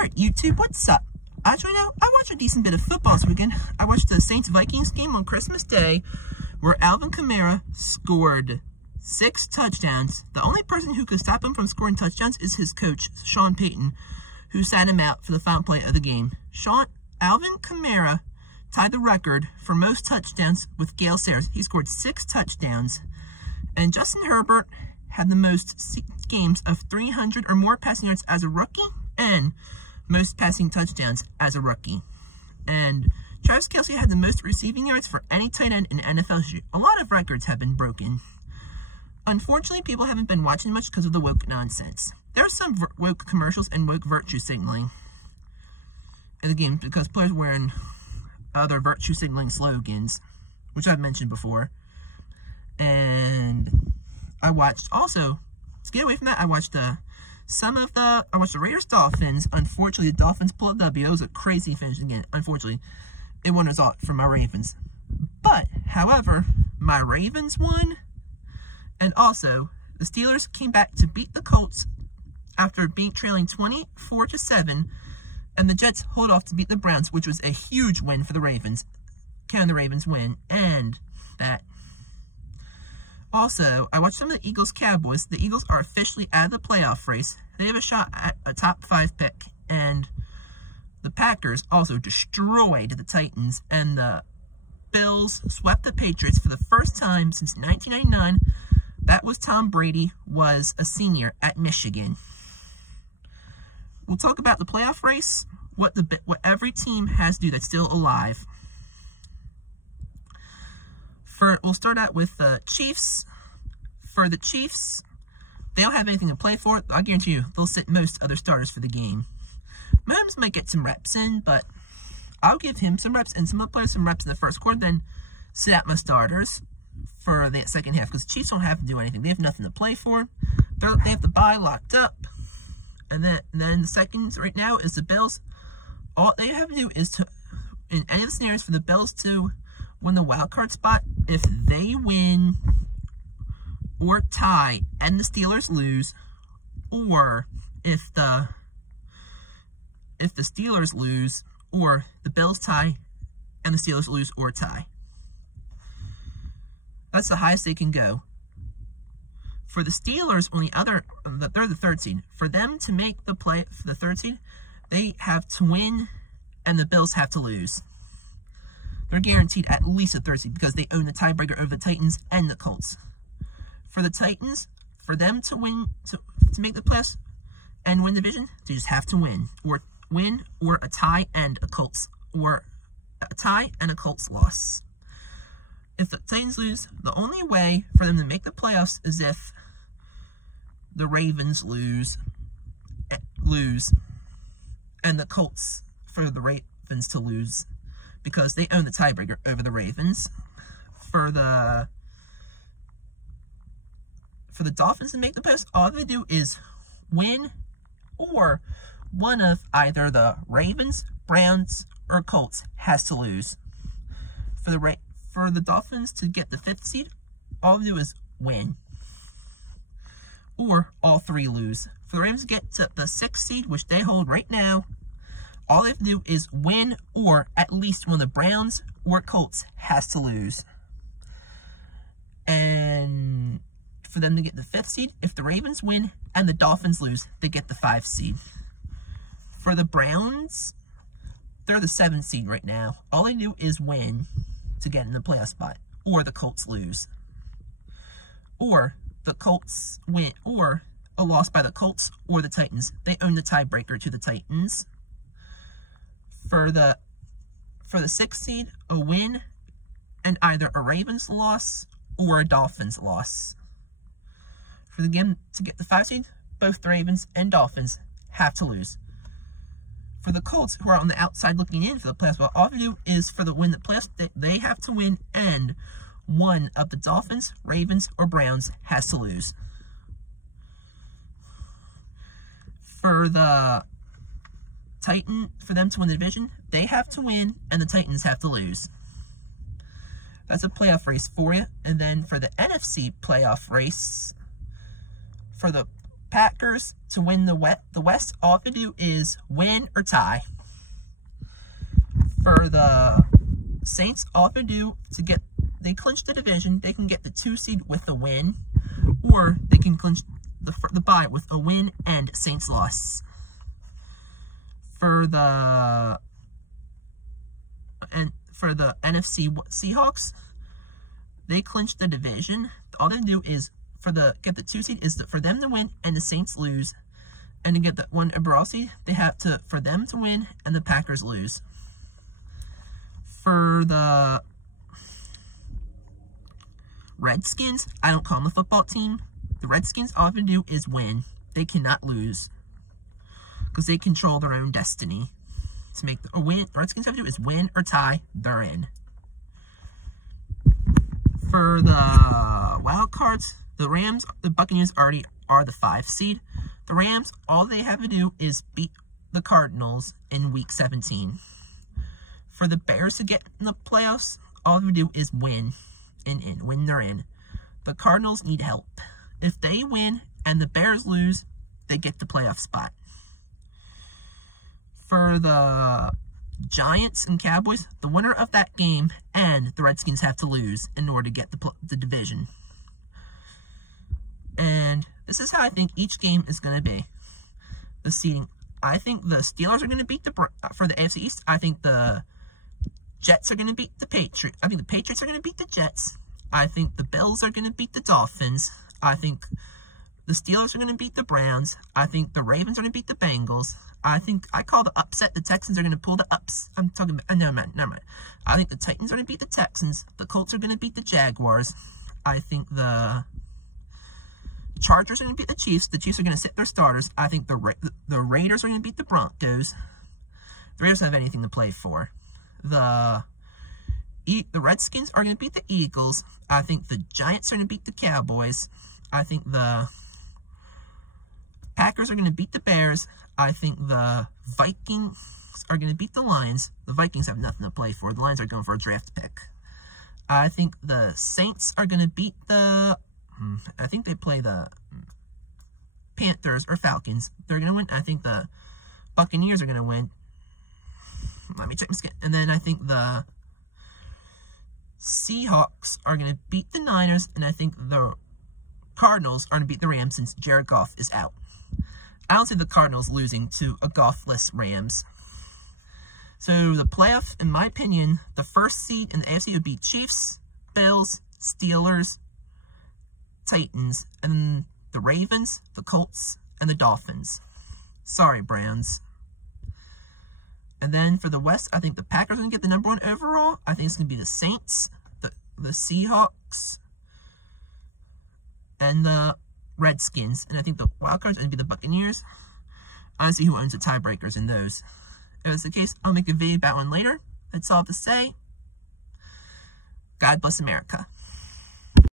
Alright, YouTube, what's up? Actually, now, I watched a decent bit of football this weekend. I watched the Saints-Vikings game on Christmas Day, where Alvin Kamara scored 6 touchdowns. The only person who could stop him from scoring touchdowns is his coach, Sean Payton, who sat him out for the final play of the game. Alvin Kamara tied the record for most touchdowns with Gale Sayers. He scored 6 touchdowns. And Justin Herbert had the most games of 300 or more passing yards as a rookie, and most passing touchdowns as a rookie. And Travis Kelce had the most receiving yards for any tight end in NFL history. A lot of records have been broken. Unfortunately, people haven't been watching much because of the woke nonsense. There are some woke commercials and woke virtue signaling in the game because players wearing other virtue signaling slogans, which I've mentioned before. And I watched also, to get away from that, I watched the Raiders-Dolphins. Unfortunately, the Dolphins pulled a W. It was a crazy finish again. Unfortunately, it won a result for my Ravens. But, however, my Ravens won. And also, the Steelers came back to beat the Colts after trailing 24-7. And the Jets hold off to beat the Browns, which was a huge win for the Ravens. Can the Ravens win? And that. Also, I watched some of the Eagles-Cowboys. The Eagles are officially out of the playoff race. They have a shot at a top 5 pick. And the Packers also destroyed the Titans. And the Bills swept the Patriots for the first time since 1999. That was Tom Brady was a senior at Michigan. We'll talk about the playoff race, what every team has to do that's still alive. We'll start out with the Chiefs. For the Chiefs, they don't have anything to play for. I guarantee you, they'll sit most other starters for the game. Mahomes might get some reps in, but I'll give him some reps and some other players some reps in the first quarter, then sit out my starters for the second half, because the Chiefs don't have to do anything. They have nothing to play for. They have the bye locked up. And then the seconds right now is the Bills. All they have to do is in any of the scenarios for the Bills to win the wild card spot. If they win or tie and the Steelers lose, or if the Steelers lose or the Bills tie and the Steelers lose or tie. That's the highest they can go. For the Steelers, they're the 3rd seed. For them to make the play for the 3rd seed, they have to win and the Bills have to lose. They're guaranteed at least a 3rd seed because they own the tiebreaker over the Titans and the Colts. For the Titans, for them to win, to make the playoffs and win the division, they just have to win or a tie and a Colts loss. If the Titans lose, the only way for them to make the playoffs is if the Ravens lose, and the Colts for the Ravens to lose, because they own the tiebreaker over the Ravens. For the Dolphins to make the playoffs, all they do is win, or one of either the Ravens, Browns, or Colts has to lose. For the Dolphins to get the 5th seed, all they do is win, or all 3 lose. For the Ravens to get to the 6th seed, which they hold right now, all they have to do is win, or at least one of the Browns or Colts has to lose. And for them to get the 5th seed, if the Ravens win and the Dolphins lose, they get the 5th seed. For the Browns, they're the 7th seed right now. All they do is win to get in the playoff spot, or the Colts lose, or the Colts win, or a loss by the Colts or the Titans. They own the tiebreaker to the Titans. For the 6th seed, a win and either a Ravens loss or a Dolphins loss. For the game to get the 5th seed, both the Ravens and Dolphins have to lose. For the Colts, who are on the outside looking in for the playoffs, all they do is for the win the playoffs, they have to win, and one of the Dolphins, Ravens, or Browns has to lose. For the for them to win the division, they have to win, and the Titans have to lose. That's a playoff race for you. And then for the NFC playoff race, for the Packers to win the West, all they do is win or tie. For the Saints, all they do they clinch the division. They can get the 2 seed with a win, or they can clinch the bye with a win and Saints loss. For the NFC Seahawks, they clinch the division. All they do is get the 2 seed is for them to win and the Saints lose, and to get the 1 overall seed, they have for them to win and the Packers lose. For the Redskins, I don't call them a football team. The Redskins, all they do is win. They cannot lose, because they control their own destiny. To make a win, the Redskins have to do is win or tie. They're in. For the wild cards, the Rams, the Buccaneers already are the 5 seed. The Rams, all they have to do is beat the Cardinals in Week 17. For the Bears to get in the playoffs, all they do is win. Win, they're in. The Cardinals need help. If they win and the Bears lose, they get the playoff spot. For the Giants and Cowboys, the winner of that game and the Redskins have to lose in order to get the division. And this is how I think each game is going to be. The seeding. I think the Steelers are going to beat for the AFC East. I think the Jets are going to beat the Patriots. I think the Patriots are going to beat the Jets. I think the Bills are going to beat the Dolphins. I think the Steelers are going to beat the Browns. I think the Ravens are going to beat the Bengals. I call the upset. The Texans are going to pull the ups. I'm talking about, never mind. I think the Titans are going to beat the Texans. The Colts are going to beat the Jaguars. I think the Chargers are going to beat the Chiefs. The Chiefs are going to sit their starters. I think the Raiders are going to beat the Broncos. The Raiders don't have anything to play for. The Redskins are going to beat the Eagles. I think the Giants are going to beat the Cowboys. I think the Packers are going to beat the Bears. I think the Vikings are going to beat the Lions. The Vikings have nothing to play for. The Lions are going for a draft pick. I think the Saints are going to beat the... I think they play the Panthers or Falcons. They're going to win. I think the Buccaneers are going to win. Let me check my skin. And then I think the Seahawks are going to beat the Niners. And I think the Cardinals are going to beat the Rams since Jared Goff is out. I don't see the Cardinals losing to a Goff-less Rams. So the playoff, in my opinion, the first seed in the AFC would be Chiefs, Bills, Steelers, Titans, and the Ravens, the Colts, and the Dolphins. Sorry, Browns. And then for the West, I think the Packers are going to get the #1 overall. I think it's going to be the Saints, the Seahawks, and the Redskins. And I think the wild cards are going to be the Buccaneers. I want to see who owns the tiebreakers in those. If that's the case, I'll make a video about one later. That's all to say. God bless America.